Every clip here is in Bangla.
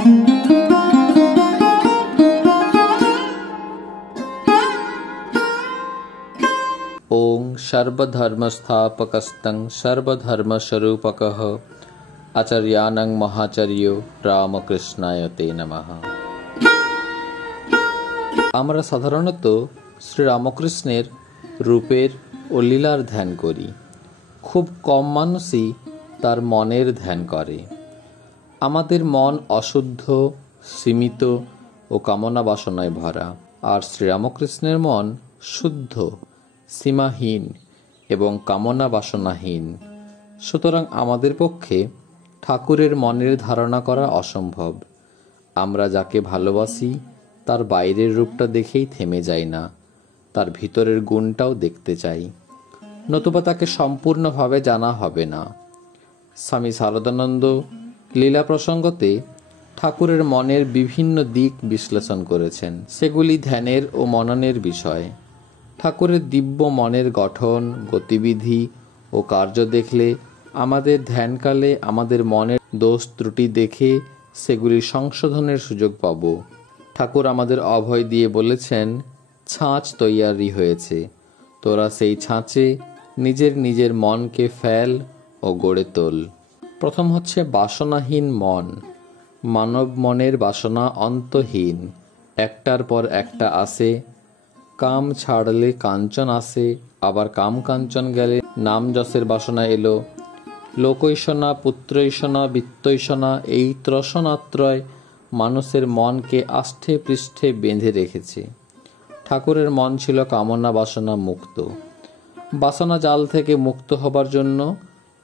ओं सर्वधर्मस्थापकस्तं सर्वधर्मस्वरूपकः आचार्याणां महाचार्यो রামকৃষ্ণায় তে নমঃ। আমরা সাধারণত শ্রীরামকৃষ্ণের রূপের ও লীলার ধ্যান করি। খুব কম মানুষই তার মনের ধ্যান করে। আমাদের মন অশুদ্ধ, সীমিত ও কামনা বাসনায় ভরা, আর শ্রীরামকৃষ্ণের মন শুদ্ধ, সীমাহীন এবং কামনা বাসনাহীন। সুতরাং আমাদের পক্ষে ঠাকুরের মনের ধারণা করা অসম্ভব। আমরা যাকে ভালোবাসি তার বাইরের রূপটা দেখেই থেমে যাই না, তার ভিতরের গুণটাও দেখতে চাই, নতুবা তাকে সম্পূর্ণভাবে জানা হবে না। স্বামী শারদানন্দ লীলা প্রসঙ্গতে ঠাকুরের মনের বিভিন্ন দিক বিশ্লেষণ করেছেন। সেগুলি ধ্যানের ও মননের বিষয়। ঠাকুরের দিব্য মনের গঠন, গতিবিধি ও কার্য দেখলে আমাদের ধ্যানকালে আমাদের মনের দোষ ত্রুটি দেখে সেগুলি সংশোধনের সুযোগ পাব। ঠাকুর আমাদের অভয় দিয়ে বলেছেন, ছাঁচ তৈয়ারি হয়েছে, তোরা সেই ছাঁচে নিজের নিজের মনকে ফেল ও গড়ে তোল। প্রথম হচ্ছে বাসনাহীন মন। মানব মনের বাসনা অন্তহীন, একটার পর একটা আসে। কাম ছাড়লে কাঞ্চন আসে, আবার কাম কাঞ্চন গেলে নাম যশের বাসনা এলো। লোকৈষণা, পুত্রৈষণা, বিত্তৈষণা, এই ত্রসনাত্রয় মানুষের মনকে আষ্ঠে পৃষ্ঠে বেঁধে রেখেছে। ঠাকুরের মন ছিল কামনা বাসনা মুক্ত। বাসনা জাল থেকে মুক্ত হবার জন্য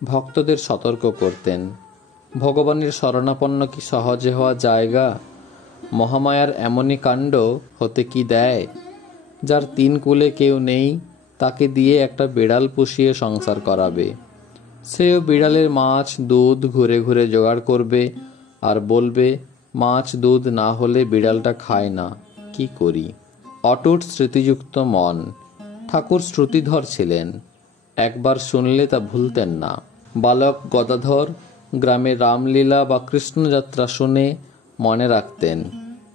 ভক্তদের সতর্ক করতেন। ভগবানের শরণাপন্ন কি সহজে হওয়া জায়গা? মহামায়ার এমনই কাণ্ড হতে কি দেয়? যার তিন কুলে কেউ নেই, তাকে দিয়ে একটা বিড়াল পুষিয়ে সংসার করাবে। সেও বিড়ালের মাছ দুধ ঘুরে ঘুরে জোগাড় করবে আর বলবে, মাছ দুধ না হলে বিড়ালটা খায় না, কি করি? অটুট স্মৃতিযুক্ত মন। ঠাকুর শ্রুতিধর ছিলেন, একবার শুনলে তা ভুলতেন না। বালক গদাধর গ্রামে রামলীলা বা কৃষ্ণযাত্রা শুনে মনে রাখতেন।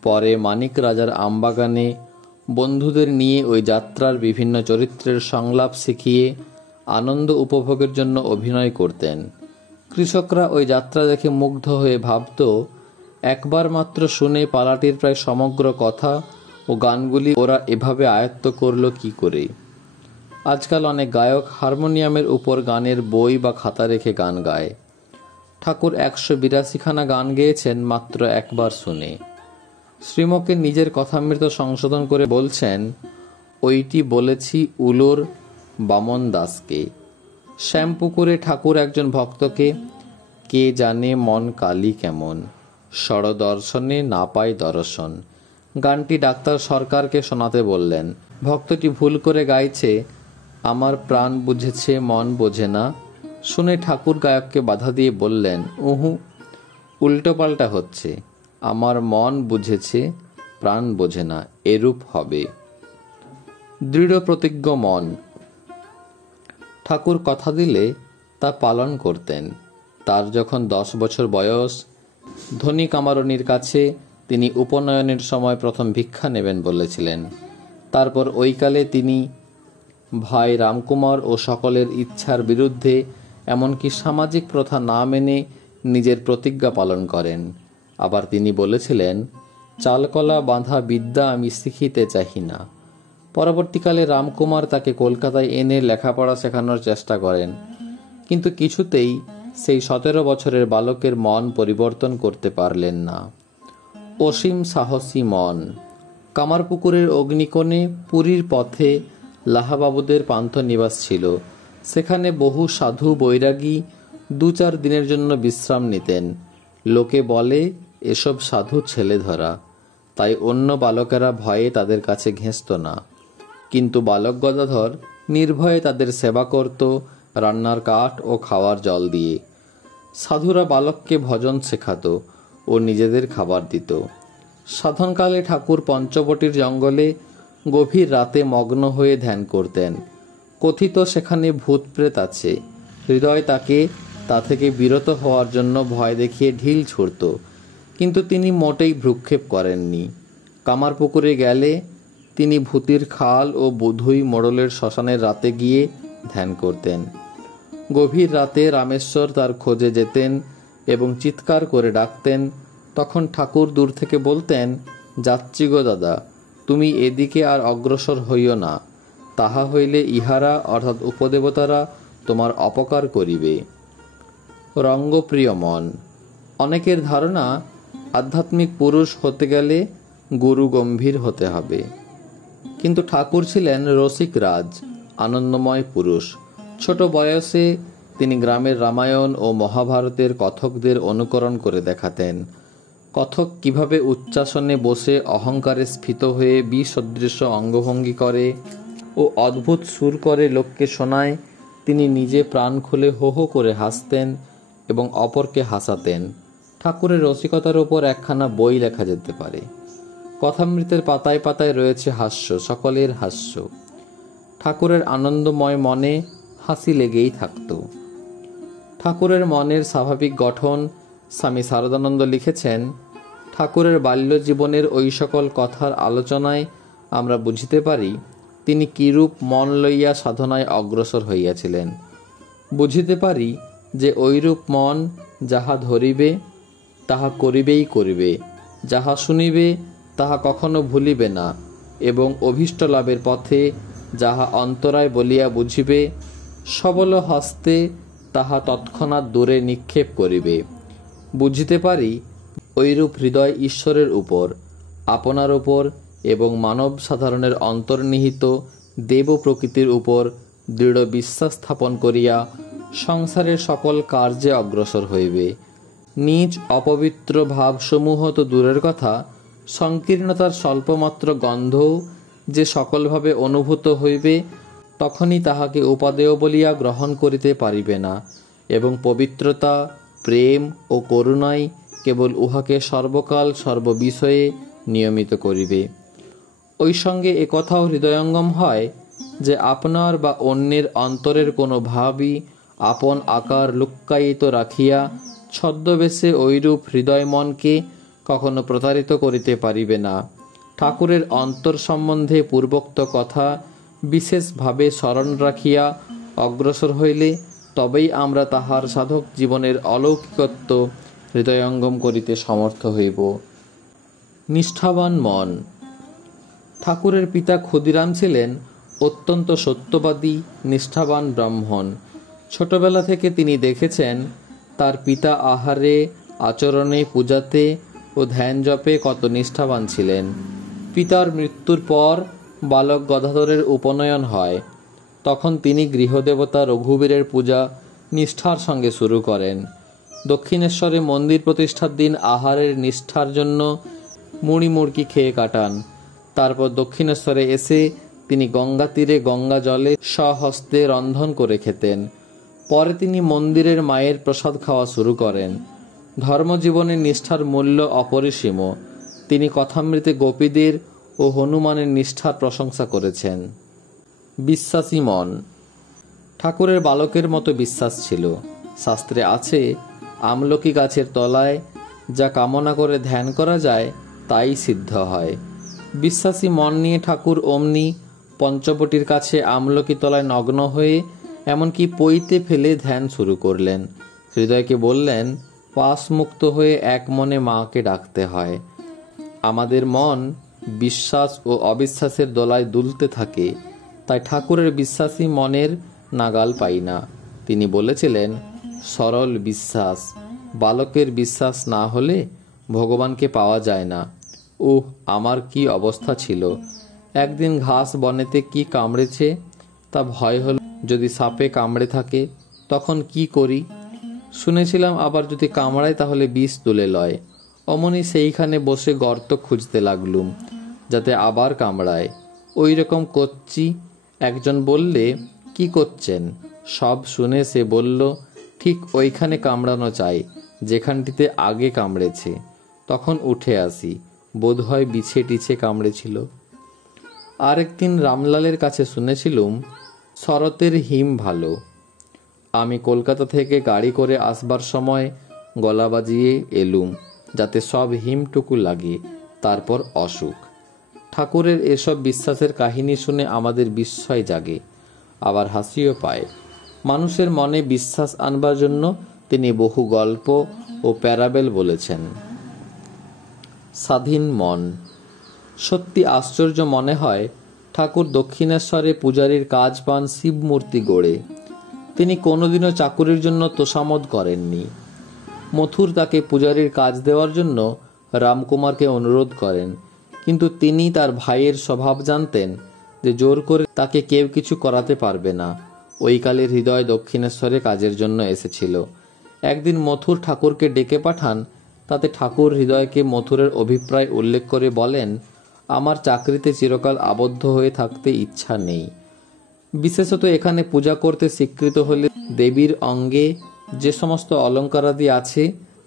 পরে মানিক রাজার আমবাগানে বন্ধুদের নিয়ে ওই যাত্রার বিভিন্ন চরিত্রের সংলাপ শিখিয়ে আনন্দ উপভোগের জন্য অভিনয় করতেন। কৃষকরা ওই যাত্রা দেখে মুগ্ধ হয়ে ভাবত, একবার মাত্র শুনে পালাটির প্রায় সমগ্র কথা ও গানগুলি ওরা এভাবে আয়ত্ত করল কি করে। আজকাল অনেক গায়ক হারমোনিয়ামের উপর গানের বই বা খাতা রেখে গান গায়। ঠাকুর 182খানা গান গেয়েছেন মাত্র একবার শুনে। শ্রীমকে নিজের কথামৃত সংশোধন করে বলছেন, ওইটি বলেছি উলোর বামন দাসকে। শ্যামপুকুরে ঠাকুর একজন ভক্তকে, কে জানে মন কালী কেমন, সরদর্শনে না পায় দর্শন, গানটি ডাক্তার সরকারকে শোনাতে বললেন। ভক্তটি ভুল করে গাইছে, আমার প্রাণ বুঝেছে মন বোঝে না। শুনে ঠাকুর গায়ককে বাধা দিয়ে বললেন, উহু, উল্টো পাল্টা হচ্ছে, আমার মন বুঝেছে প্রাণ বোঝে না, এরূপ হবে। দৃঢ় প্রতিজ্ঞ মন। ঠাকুর কথা দিলে তা পালন করতেন। তার যখন 10 বছর বয়স, ধনী কামারণীর কাছে তিনি উপনয়নের সময় প্রথম ভিক্ষা নেবেন বলেছিলেন। তারপর ওইকালে তিনি ভাই রামকুমার ও সকলের ইচ্ছার বিরুদ্ধে, এমনকি সামাজিক প্রথা না মেনে নিজের প্রতিজ্ঞা পালন করেন। আবার তিনি বলেছিলেন, চালকলা বাঁধা বিদ্যা আমি শিখিতে চাহি না। পরবর্তীকালে রামকুমার তাকে কলকাতায় এনে লেখাপড়া শেখানোর চেষ্টা করেন, কিন্তু কিছুতেই সেই 17 বছরের বালকের মন পরিবর্তন করতে পারলেন না। অসীম সাহসী মন। কামারপুকুরের অগ্নিকোণে পুরীর পথে লাহাবাবুদের পান্থ নিবাস ছিল। সেখানে বহু সাধু বৈরাগী 2-4 দিনের জন্য বিশ্রাম নিতেন। লোকে বলে এসব সাধু ছেলে ধরা, তাই অন্য বালকেরা ভয়ে তাদের কাছে ঘেঁষত না। কিন্তু বালক গদাধর নির্ভয়ে তাদের সেবা করত, রান্নার কাঠ ও খাওয়ার জল দিয়ে। সাধুরা বালককে ভজন শেখাত ও নিজেদের খাবার দিত। সাধনকালে ঠাকুর পঞ্চবটির জঙ্গলে গভীর রাতে মগ্ন হয়ে ধ্যান করতেন। কথিত সেখানে ভূত প্রেত আছে। হৃদয় তাকে তা থেকে বিরত হওয়ার জন্য ভয় দেখিয়ে ঢিল ছুড়ত, কিন্তু তিনি মোটেই ভ্রুক্ষেপ করেননি। কামারপুকুরে গেলে তিনি ভূতির খাল ও বুধুই মোড়লের শ্মশানের রাতে গিয়ে ধ্যান করতেন। গভীর রাতে রামেশ্বর তার খোঁজে যেতেন এবং চিৎকার করে ডাকতেন। তখন ঠাকুর দূর থেকে বলতেন, যাচ্ছি গো দাদা, তুমি এদিকে আর অগ্রসর হইও না, তাহা হইলে ইহারা অর্থাৎ উপদেবতারা তোমার অপকার করিবে। রঙ্গপ্রিয় মন। অনেকের ধারণা আধ্যাত্মিক পুরুষ হতে গেলে গুরু গম্ভীর হতে হবে, কিন্তু ঠাকুর ছিলেন রসিক রাজ, আনন্দময় পুরুষ। ছোট বয়সে তিনি গ্রামের রামায়ণ ও মহাভারতের কথকদের অনুকরণ করে দেখাতেন। কথক কিভাবে উচ্চাসনে বসে অহংকারে স্ফীত হয়ে বিসদৃশ অঙ্গভঙ্গি করে ও অদ্ভুত সুর করে লোককে শোনায়, তিনি নিজে প্রাণ খুলে হো হো করে হাসতেন এবং অপরকে হাসাতেন। ঠাকুরের রসিকতার ওপর একখানা বই লেখা যেতে পারে। কথামৃতের পাতায় পাতায় রয়েছে হাস্য, সকলের হাস্য। ঠাকুরের আনন্দময় মনে হাসি লেগেই থাকত। ঠাকুরের মনের স্বাভাবিক গঠন স্বামী শারদানন্দ লিখেছেন, ঠাকুরের বাল্য জীবনের ওই সকল কথার আলোচনায় আমরা বুঝিতে পারি তিনি কিরূপ মন লইয়া সাধনায় অগ্রসর হইয়াছিলেন। বুঝিতে পারি যে ঐরূপ মন যাহা ধরিবে তাহা করিবেই করিবে, যাহা শুনিবে তাহা কখনো ভুলিবে না, এবং অভীষ্ট লাভের পথে যাহা অন্তরায় বলিয়া বুঝিবে সবল হস্তে তাহা তৎক্ষণাৎ দূরে নিক্ষেপ করিবে। বুঝিতে পারি ঐরূপ হৃদয় ঈশ্বরের উপর, আপনার উপর এবং মানব সাধারণের অন্তর্নিহিত দেব প্রকৃতির উপর দৃঢ় বিশ্বাস স্থাপন করিয়া সংসারের সকল কার্যে অগ্রসর হইবে। নিজ অপবিত্র ভাবসমূহ তো দূরের কথা, সংকীর্ণতার স্বল্পমাত্র গন্ধও যে সকলভাবে অনুভূত হইবে, তখনই তাহাকে উপাদেয় বলিয়া গ্রহণ করিতে পারিবে না, এবং পবিত্রতা, প্রেম ও করুণাই কেবল উহাকে সর্বকাল সর্ববিষয়ে নিয়মিত করিবে। ওই সঙ্গে একথাও হৃদয়ঙ্গম হয় যে আপনার বা অন্যের অন্তরের কোনো ভাবই আপন আকার লুক্কায়িত রাখিয়া ছদ্মবেশে ঐরূপ হৃদয় মনকে কখনো প্রতারিত করিতে পারিবে না। ঠাকুরের অন্তর সম্বন্ধে পূর্বোক্ত কথা বিশেষভাবে স্মরণ রাখিয়া অগ্রসর হইলে তবেই আমরা তাহার সাধক জীবনের অলৌকিকত্ব হৃদয়ঙ্গম করিতে সমর্থ হইব। নিষ্ঠাবান মন। ঠাকুরের পিতা ক্ষুদিরাম ছিলেন অত্যন্ত সত্যবাদী, নিষ্ঠাবান ব্রাহ্মণ। ছোটবেলা থেকে তিনি দেখেছেন তার পিতা আহারে, আচরণে, পূজাতে ও ধ্যান জপে কত নিষ্ঠাবান ছিলেন। পিতার মৃত্যুর পর বালক গদাধরের উপনয়ন হয়। তখন তিনি গৃহদেবতা রঘুবীরের পূজা নিষ্ঠার সঙ্গে শুরু করেন। দক্ষিণেশ্বরে মন্দির প্রতিষ্ঠার দিন আহারের নিষ্ঠার জন্য মুড়ি মুড়কি খেয়ে কাটান। তারপর দক্ষিণেশ্বরে এসে তিনি গঙ্গা তীরে গঙ্গা জলে স্বহস্তে রন্ধন করে খেতেন। পরে তিনি মন্দিরের মায়ের প্রসাদ খাওয়া শুরু করেন। ধর্মজীবনের নিষ্ঠার মূল্য অপরিসীম। তিনি কথামৃতে গোপীদের ও হনুমানের নিষ্ঠার প্রশংসা করেছেন। বিশ্বাসী মন। ঠাকুরের বালকের মতো বিশ্বাস ছিল। শাস্ত্রে আছে, আমলকি গাছের তলায় যা কামনা করে ধ্যান করা যায় তাই সিদ্ধ হয়। বিশ্বাসী মন নিয়ে ঠাকুর অমনি পঞ্চবটির কাছে আমলকি তলায় নগ্ন হয়ে এমনকি পইতে ফেলে ধ্যান শুরু করলেন। হৃদয়কে বললেন, পাশ মুক্ত হয়ে এক মনে মাকে ডাকতে হয়। আমাদের মন বিশ্বাস ও অবিশ্বাসের দোলায় দুলতে থাকে, তাই ঠাকুরের বিশ্বাসী মনের নাগাল পাই না। তিনি বলেছিলেন, সরল বিশ্বাস। বালকের বিশ্বাস না হলে ভগবানকে পাওয়া যায় না। আমার কি অবস্থা ছিল! একদিন ঘাস বনেতে কি কামড়েছে তা ভয় হল, যদি সাপে কামড়ে থাকে তখন কি করি। শুনেছিলাম আবার যদি কামড়ায় তাহলে বিষ তুলে লয়। অমনি সেইখানে বসে গর্ত খুঁজতে লাগলুম যাতে আবার কামড়ায়। ওই রকম করছি। একজন বললে, কি করছেন? সব শুনে সে বলল, ঠিক ওইখানে কামড়ানো চাই যেখানটিতে আগে কামড়েছে। তখন উঠে আসি, বোধহয় বিছে টিছে কামড়েছিল। আরেকদিন রামলালের কাছে শুনেছিলুম শরতের হিম ভালো। আমি কলকাতা থেকে গাড়ি করে আসবার সময় গলা বাজিয়ে এলুম। যাতে সব হিমটুকু লাগে, তারপর অসুখ। ঠাকুরের এসব বিশ্বাসের কাহিনী শুনে আমাদের বিস্ময় জাগে, আবার হাসিও পায়। মানুষের মনে বিশ্বাস আনবার জন্য তিনি বহু গল্প ও প্যারাবেল বলেছেন। স্বাধীন মন। সত্যি আশ্চর্য মনে হয়, ঠাকুর দক্ষিণেশ্বরে পূজারীর কাজ পান শিব মূর্তি গড়ে। তিনি কোনোদিনও চাকুরির জন্য তোষামোদ করেননি। মথুর তাকে পূজারীর কাজ দেওয়ার জন্য রামকুমারকে অনুরোধ করেন, কিন্তু তিনি তার ভাইয়ের স্বভাব জানতেন যে জোর করে তাকে কেউ কিছু করাতে পারবে না। ওই কালের হৃদয় দক্ষিণেশ্বরে কাজের জন্য এসেছিল। একদিন মথুর ঠাকুরকে ডেকে পাঠান, তাতে ঠাকুর হৃদয়কে মথুরের অভিপ্রায় উল্লেখ করে বলেন, আমার চাকরিতে চিরকাল আবদ্ধ হয়ে থাকতে ইচ্ছা নেই। বিশেষত এখানে পূজা করতে স্বীকৃত হলে দেবীর অঙ্গে যে সমস্ত অলঙ্কারাদি আছে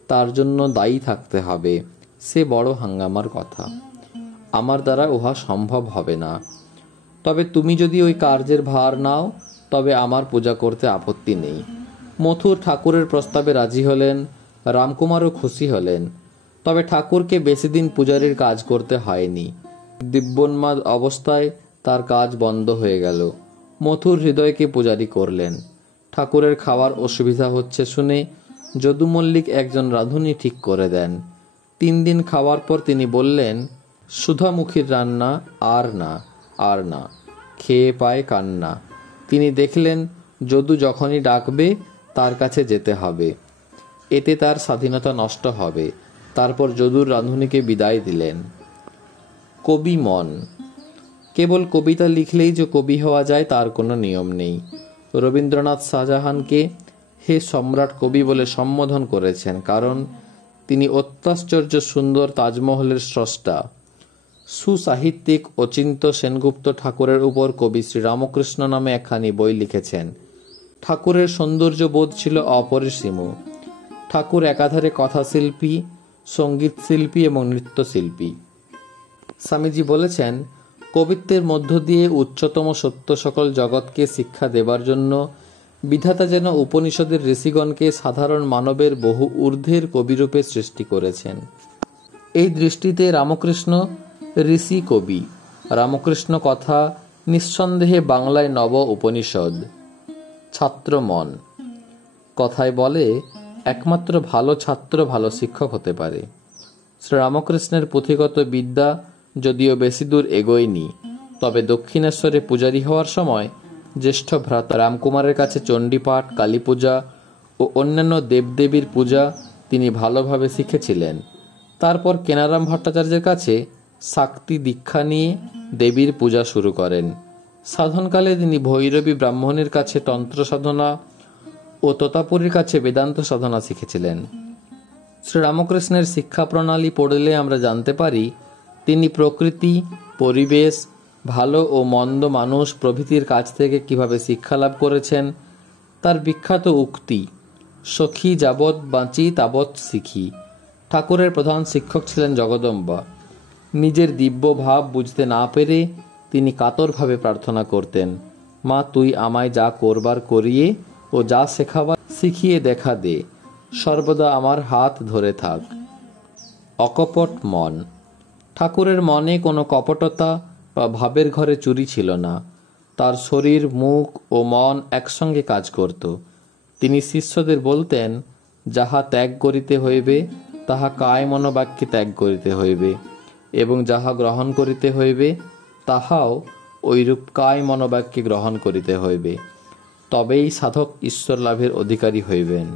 তার জন্য দায়ী থাকতে হবে। সে বড় হাঙ্গামার কথা, আমার দ্বারা উহা সম্ভব হবে না। তবে তুমি যদি ওই কার্যের ভার নাও, তবে আমার পূজা করতে আপত্তি নেই। মথুর ঠাকুরের প্রস্তাবে রাজি হলেন, রামকুমারও খুশি হলেন। তবে ঠাকুরকে বেশি দিন পূজারীর কাজ করতে হয়নি। দিব্যোন্মাদ অবস্থায় তার কাজ বন্ধ হয়ে গেল। মথুর হৃদয়কে পূজারী করলেন। ঠাকুরের খাওয়ার অসুবিধা হচ্ছে শুনে যদু মল্লিক একজন রাঁধুনি ঠিক করে দেন। 3 দিন খাওয়ার পর তিনি বললেন, সুধামুখীর রান্না আর না, আর না, খেয়ে পায় কান্না। তিনি দেখলেন যদু যখনই ডাকবে তার কাছে যেতে হবে, এতে তার স্বাধীনতা নষ্ট হবে। তারপর যদুর রাঁধুনিকে বিদায় দিলেন। কবি মন। কেবল কবিতা লিখলেই যে কবি হওয়া যায় তার কোনো নিয়ম নেই। রবীন্দ্রনাথ শাহজাহানকে হে সম্রাট কবি বলে সম্বোধন করেছেন, কারণ তিনি অত্যাশ্চর্য সুন্দর তাজমহলের স্রষ্টা। সুসাহিত্যিক অচিন্ত সেনগুপ্ত ঠাকুরের উপর কবি শ্রীরামকৃষ্ণ নামে একখানি বই লিখেছেন। ঠাকুরের সৌন্দর্য বোধ ছিল অপরিসীম। ঠাকুর একাধারে কথাশিল্পী, সঙ্গীত শিল্পী এবং নৃত্যশিল্পী। স্বামীজি বলেছেন, কবিত্বের মধ্য দিয়ে উচ্চতম সত্য সকল জগৎকে শিক্ষা দেবার জন্য বিধাতা যেন উপনিষদের ঋষিগণকে সাধারণ মানবের বহু ঊর্ধ্বের কবিরূপে সৃষ্টি করেছেন। এই দৃষ্টিতে রামকৃষ্ণ ঋষি কবি। রামকৃষ্ণ কথা নিঃসন্দেহে বাংলায় নব উপনিষদ। ছাত্র মন। কথায় বলে, একমাত্র ভালো ছাত্র ভালো শিক্ষক হতে পারে। শ্রীরামকৃষ্ণের পুঁথিগত বিদ্যা যদিও বেশি দূর এগোয়নি, তবে দক্ষিণেশ্বরে পূজারী হওয়ার সময় জ্যেষ্ঠ ভ্রাতা রামকুমারের কাছে চণ্ডীপাঠ, কালী পূজা ও অন্যান্য দেবদেবীর পূজা তিনি ভালোভাবে শিখেছিলেন। তারপর কেনারাম ভট্টাচার্যের কাছে শাক্তি দীক্ষা নিয়ে দেবীর পূজা শুরু করেন। সাধনকালে তিনি ভৈরবী ব্রাহ্মণের কাছে তন্ত্র সাধনা ও তোতাপুরীর কাছে বেদান্ত সাধনা শিখেছিলেন। শ্রীরামকৃষ্ণের শিক্ষা প্রণালী পড়লে আমরা জানতে পারি তিনি প্রকৃতি, পরিবেশ, ভালো ও মন্দ মানুষ প্রভৃতির কাছ থেকে কিভাবে শিক্ষা লাভ করেছেন। তার বিখ্যাত উক্তি, সখী যাবৎ বাঁচি তাবৎ শিখি। ঠাকুরের প্রধান শিক্ষক ছিলেন জগদম্বা। নিজের দিব্য ভাব বুঝতে না পেরে তিনি কাতরভাবে প্রার্থনা করতেন, মা তুই আমায় যা করবার করিয়ে ও যা শেখাবার শিখিয়ে দেখা দে, সর্বদা আমার হাত ধরে থাক। অকপট মন। ঠাকুরের মনে কোনো কপটতা বা ভাবের ঘরে চুরি ছিল না। তার শরীর, মুখ ও মন একসঙ্গে কাজ করত। তিনি শিষ্যদের বলতেন, যাহা ত্যাগ করিতে হইবে তাহা কায় মনোবাক্যে ত্যাগ করিতে হইবে, এবং যাহা গ্রহণ করিতে হইবে তাহাও ঐরূপ কায় মনোবাক্যে গ্রহণ করিতে হইবে, তবেই সাধক ঈশ্বর লাভের অধিকারী হইবেন।